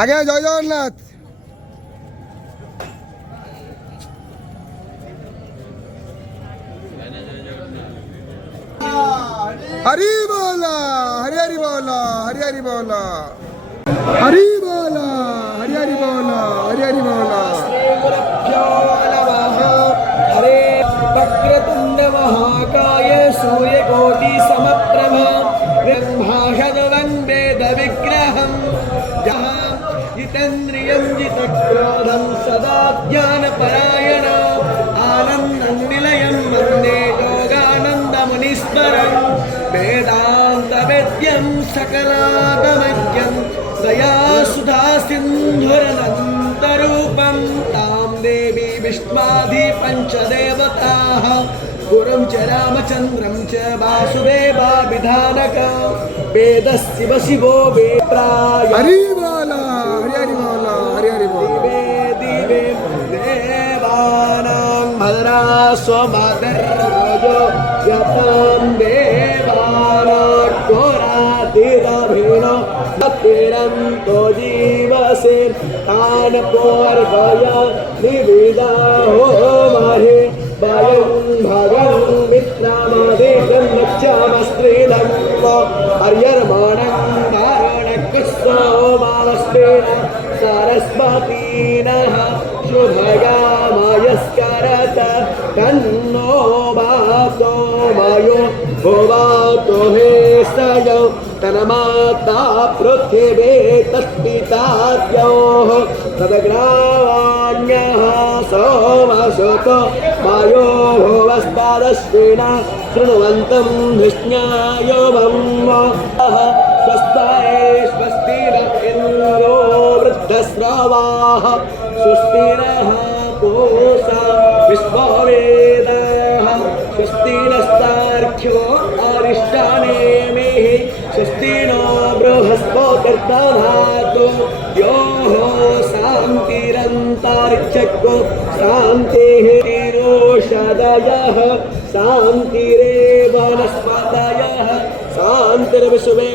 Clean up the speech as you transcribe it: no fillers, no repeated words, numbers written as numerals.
আগে জয় জগন্নাথ। हरी बोला हरि हरि बोला हरि हरि बोला हरि बोला हरि हरि बोला हरि हरि बोला। हरे वक्रतुंड महाकाय सूर्यकोटि समप्रभ ब्रह्माहदवन्देद विग्रहं जहाँ जितेन्द्रियं जितक्रोधं सदा ज्ञानपरायण आनन्दं निलयं वन्दे योगानन्दमुनीश्वरं वेदान्तवेद्यं सकलागमज्ञं दयासुधा सिन्धुरनन्तरूपं तां देवी विष्मादि पञ्चदेवताः गुरुं च रामचन्द्रं च वासुदेवाभिधानक वेदशिव शिवो वेत्राय हरि बोला हरि हरि बोला हरि हरि बोला। दिवे देवानां भद्रा स्वमादर्यो यतां देवानां घोरातिरभिनो नतिरं तो जीवसे तान् पोर्गया निविदा हो माहे वयं भगं मित्रमादेकं नक्षामस्त्रीदं हर्यर्माणं कारणकृष्णो मानस्तेन सरस्वतीनः शुभगामयस्करत तन्नो वातो वायो भुवातो हे सयो तन्माता पृथिवी तत्पिताद्योः तदग्रावाण्यः सोमसुतो वायो भुवस्तादश्विना शृण्वन्तं धृष्ण्यायो वह्मः स्वस्ताये स्वस्ति न इन्द्रो वृद्धस्रवाः सुस्थिरः पूषा विश्ववेदाः स्वस्ति नस्तार्क्ष्यो अरिष्टानेमिः स्वस्ति नो बृहस्पतिर्दधातु योः शान्तिरन्तरिक्षको शान्तिः तिरोषदयः शान्तिरेव वनस्पतयः शान्तिर्विश्वे